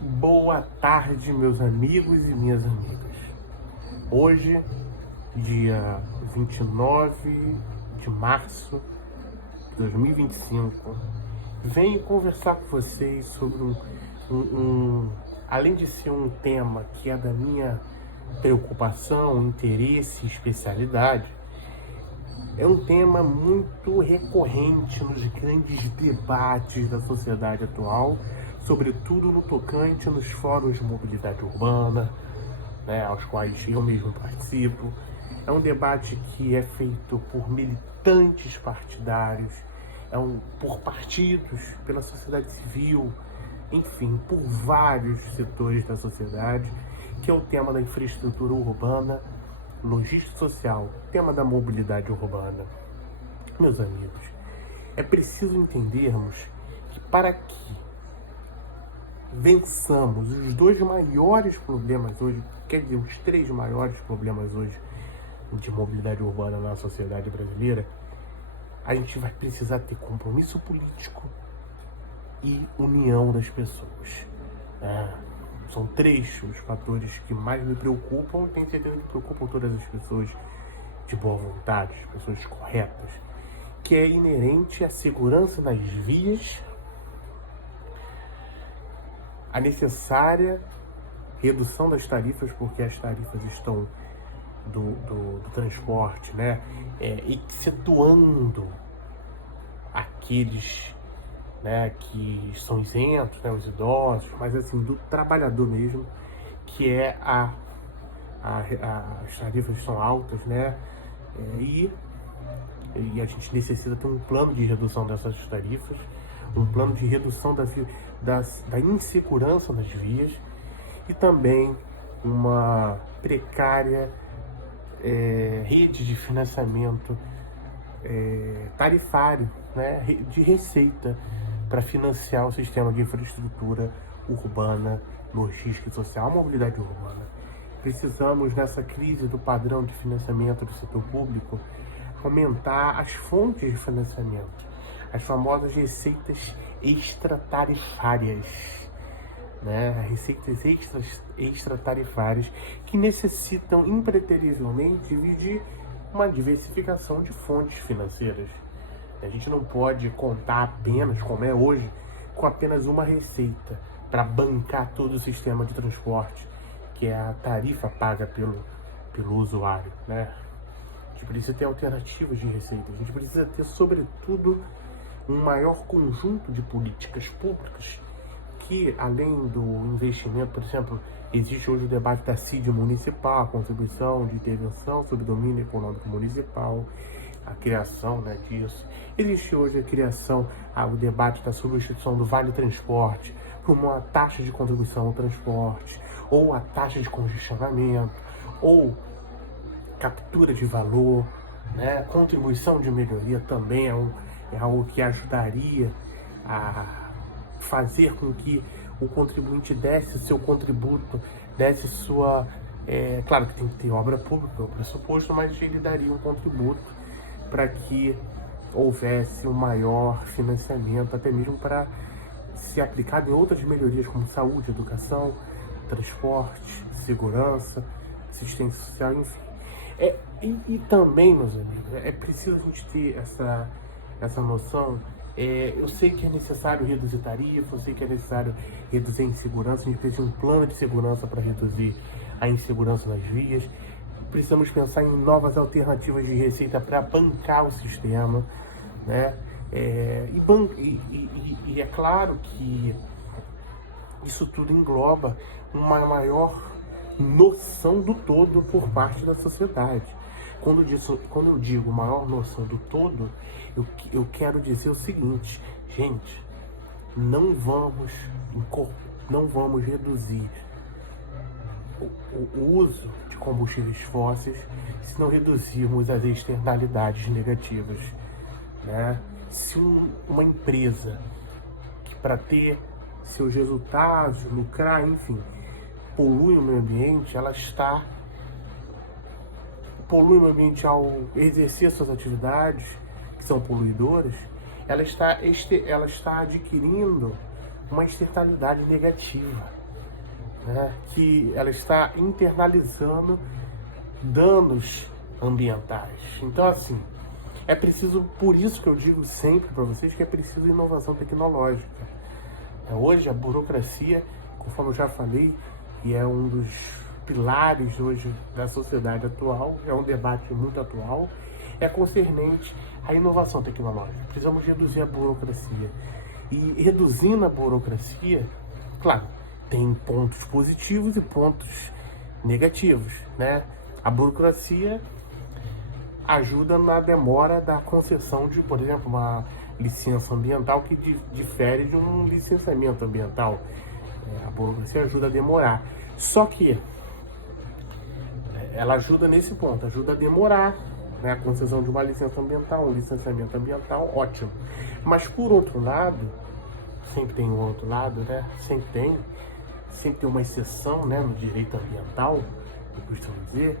Boa tarde, meus amigos e minhas amigas. Hoje, dia 29 de março de 2025, venho conversar com vocês sobre além de ser um tema que é da minha preocupação, interesse e especialidade, é um tema muito recorrente nos grandes debates da sociedade atual, sobretudo no tocante nos fóruns de mobilidade urbana, né, aos quais eu mesmo participo. É um debate que é feito por militantes partidários, por partidos, pela sociedade civil, enfim, por vários setores da sociedade, que é o tema da infraestrutura urbana, logística social, tema da mobilidade urbana. Meus amigos, é preciso entendermos que para que vençamos os dois maiores problemas hoje, quer dizer, os três maiores problemas hoje de mobilidade urbana na sociedade brasileira, a gente vai precisar ter compromisso político e união das pessoas. São três os fatores que mais me preocupam, tenho certeza que preocupam todas as pessoas de boa vontade, as pessoas corretas, que é inerente à segurança nas vias, a necessária redução das tarifas, porque as tarifas estão do transporte, né, excetuando aqueles, né, que são isentos, né, os idosos, mas assim, do trabalhador mesmo, que é as tarifas são altas, né, e a gente necessita ter um plano de redução dessas tarifas, um plano de redução da insegurança nas vias e também uma precária rede de financiamento tarifário, né, de receita para financiar o sistema de infraestrutura urbana, logística e social, a mobilidade urbana. Precisamos, nessa crise do padrão de financiamento do setor público, aumentar as fontes de financiamento, as famosas receitas extratarifárias, né? Receitas extratarifárias que necessitam impreterivelmente de uma diversificação de fontes financeiras. A gente não pode contar apenas, como é hoje, com apenas uma receita para bancar todo o sistema de transporte, que é a tarifa paga pelo usuário, né? A gente precisa ter alternativas de receita, a gente precisa ter, sobretudo, um maior conjunto de políticas públicas que, além do investimento, por exemplo, existe hoje o debate da CID municipal, a contribuição de intervenção sobre o domínio econômico municipal, a criação, né, disso. Existe hoje o debate da substituição do Vale Transporte por uma taxa de contribuição ao transporte, ou a taxa de congestionamento, ou captura de valor, né? Contribuição de melhoria também é algo que ajudaria a fazer com que o contribuinte desse o seu contributo, desse sua... claro que tem que ter obra pública, o pressuposto, mas ele daria um contributo para que houvesse um maior financiamento, até mesmo para ser aplicado em outras melhorias como saúde, educação, transporte, segurança, assistência social, enfim. E também, meus amigos, é preciso a gente ter essa noção. Eu sei que é necessário reduzir tarifa, eu sei que é necessário reduzir a insegurança, a gente precisa de um plano de segurança para reduzir a insegurança nas vias. Precisamos pensar em novas alternativas de receita para bancar o sistema, né? E é claro que isso tudo engloba uma maior noção do todo por parte da sociedade. Quando eu digo maior noção do todo, eu quero dizer o seguinte: gente, não vamos reduzir o uso de combustíveis fósseis se não reduzirmos as externalidades negativas, né? Se uma empresa que, para ter seus resultados, lucrar, enfim, polui o meio ambiente, polui o meio ambiente ao exercer suas atividades, que são poluidoras, ela está adquirindo uma externalidade negativa. né, que ela está internalizando danos ambientais. Então, assim, é preciso, por isso que eu digo sempre para vocês que é preciso inovação tecnológica. Hoje a burocracia, conforme eu já falei, e é um dos pilares hoje da sociedade atual, é um debate muito atual, é concernente à inovação tecnológica. Precisamos reduzir a burocracia. E reduzindo a burocracia, claro, tem pontos positivos e pontos negativos, né? A burocracia ajuda na demora da concessão de, por exemplo, uma licença ambiental que difere de um licenciamento ambiental. A burocracia ajuda a demorar. Só que ela ajuda nesse ponto, ajuda a demorar, né, a concessão de uma licença ambiental, um licenciamento ambiental, ótimo. Mas por outro lado, sempre tem um outro lado, né? Sempre tem uma exceção, né, no direito ambiental, eu costumo dizer.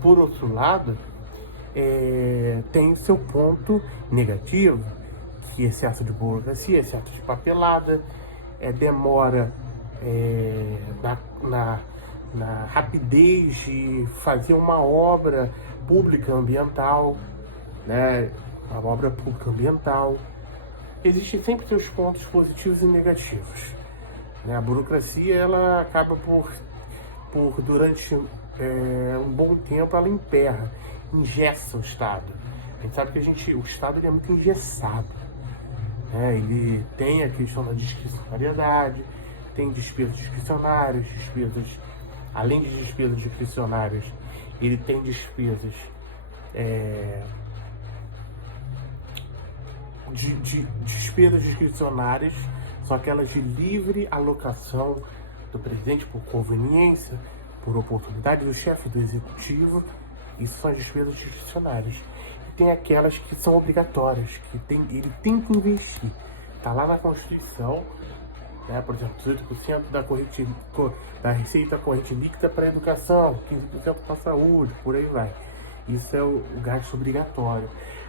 Por outro lado, tem o seu ponto negativo, que é excesso de burocracia, excesso de papelada, demora na rapidez de fazer uma obra pública ambiental, né? Uma obra pública ambiental. Existem sempre seus pontos positivos e negativos, né? A burocracia, ela acaba por durante um bom tempo, ela emperra, engessa o Estado. A gente sabe que o Estado ele é muito engessado, né? Ele tem a questão da discricionariedade, tem despesas discricionárias, além de despesas discricionárias, ele tem despesas despesas discricionárias, são aquelas de livre alocação do presidente por conveniência, por oportunidade do chefe do executivo. Isso são as despesas discricionárias. E tem aquelas que são obrigatórias, que ele tem que investir. Está lá na Constituição, né? Por exemplo, 18% da receita corrente líquida para a educação, 15% para a saúde, por aí vai. Isso é o gasto obrigatório.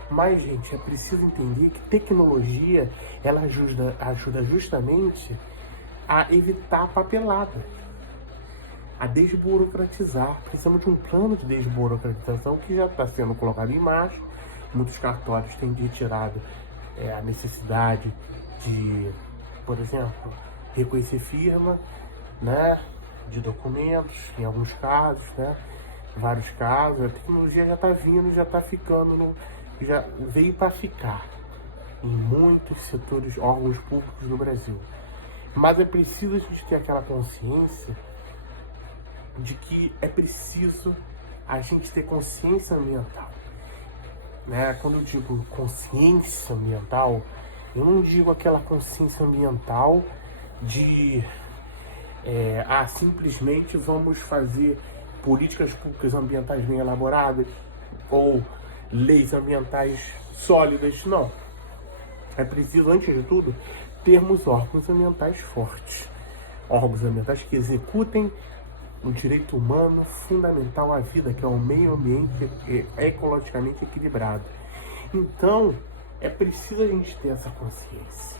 Mas, gente, é preciso entender que tecnologia, ela ajuda justamente a evitar a papelada, a desburocratizar. Precisamos de um plano de desburocratização que já está sendo colocado em marcha. Muitos cartórios têm retirado a necessidade de, por exemplo, reconhecer firma, né, de documentos, em alguns casos, né, vários casos. A tecnologia já está vindo, já está ficando, já veio para ficar em muitos setores, órgãos públicos no Brasil. Mas é preciso a gente ter aquela consciência de que é preciso a gente ter consciência ambiental, né? Quando eu digo consciência ambiental, eu não digo aquela consciência ambiental de simplesmente vamos fazer políticas públicas ambientais bem elaboradas ou leis ambientais sólidas, não. É preciso, antes de tudo, termos órgãos ambientais fortes, órgãos ambientais que executem um direito humano fundamental à vida, que é o meio ambiente ecologicamente equilibrado. Então, é preciso a gente ter essa consciência.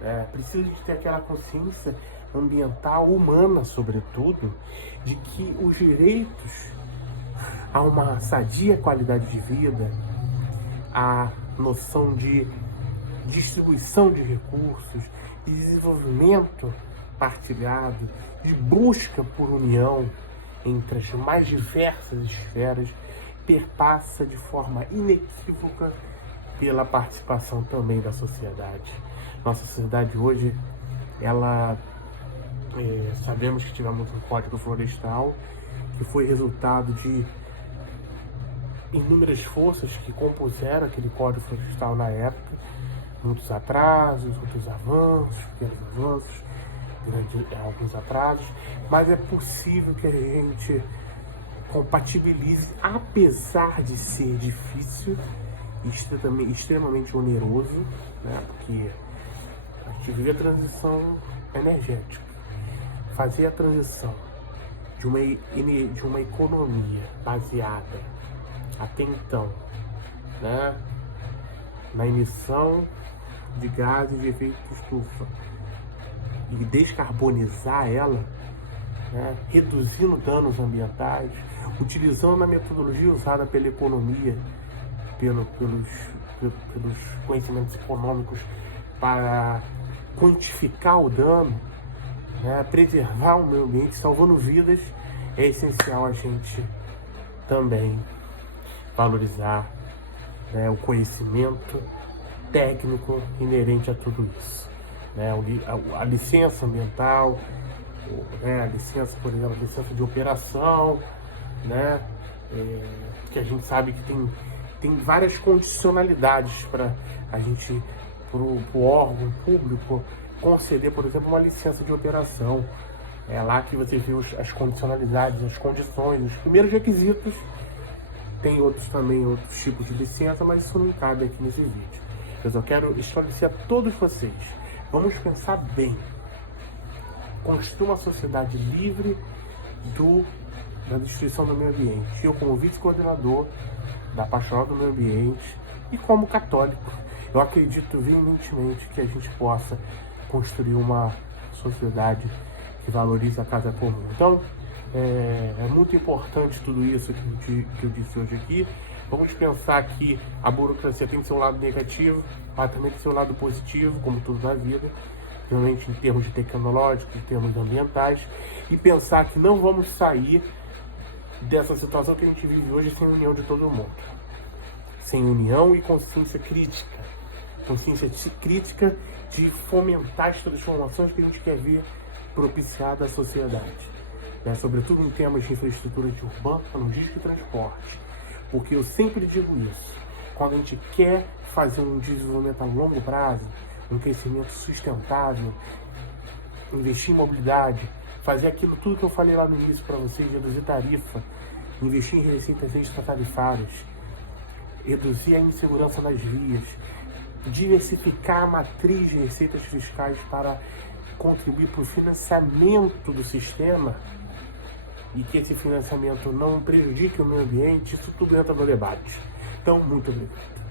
É preciso a gente ter aquela consciência ambiental, humana, sobretudo, de que os direitos a uma sadia qualidade de vida, a noção de distribuição de recursos, de desenvolvimento partilhado, de busca por união entre as mais diversas esferas, perpassa de forma inequívoca pela participação também da sociedade. Nossa sociedade hoje, ela sabemos que tivemos um Código Florestal que foi resultado de inúmeras forças que compuseram aquele Código Florestal na época, muitos atrasos, outros avanços, pequenos avanços, alguns atrasos, mas é possível que a gente compatibilize, apesar de ser difícil e extremamente oneroso, né? Porque a gente vive a transição energética, fazer a transição de uma economia baseada até então, né, na emissão de gases de efeito estufa e descarbonizar ela né, reduzindo danos ambientais, utilizando a metodologia usada pela economia, pelos conhecimentos econômicos para quantificar o dano, né, preservar o meio ambiente, salvando vidas. É essencial a gente também valorizar, né, o conhecimento técnico inerente a tudo isso, né, a licença ambiental, né, a licença, por exemplo, a licença de operação, né, que a gente sabe que tem várias condicionalidades para a gente, para o órgão público conceder, por exemplo, uma licença de operação. É lá que você vê as condicionalidades, as condições, os primeiros requisitos. Tem outros também, outros tipos de licença, mas isso não cabe aqui nesse vídeo. Eu só quero esclarecer a todos vocês. Vamos pensar bem. Construir uma sociedade livre da destruição do meio ambiente. Eu, como vice-coordenador da Pastoral do Meio Ambiente e como católico, eu acredito veementemente que a gente possa construir uma sociedade que valoriza a casa comum. Então, é muito importante tudo isso que eu disse hoje aqui. Vamos pensar que a burocracia tem seu lado negativo, mas também tem seu lado positivo, como tudo na vida, realmente em termos de tecnológicos, em termos ambientais, e pensar que não vamos sair dessa situação que a gente vive hoje sem união de todo mundo. Sem união e consciência crítica. Consciência crítica de fomentar as transformações que a gente quer ver propiciada à sociedade, né? Sobretudo em temas de infraestrutura de urbana, logística e transporte. Porque eu sempre digo isso, quando a gente quer fazer um desenvolvimento a longo prazo, um crescimento sustentável, investir em mobilidade, fazer aquilo tudo que eu falei lá no início para vocês, reduzir tarifa, investir em receitas extratarifárias, reduzir a insegurança nas vias, diversificar a matriz de receitas fiscais para contribuir para o financiamento do sistema e que esse financiamento não prejudique o meio ambiente, isso tudo entra no debate. Então, muito obrigado.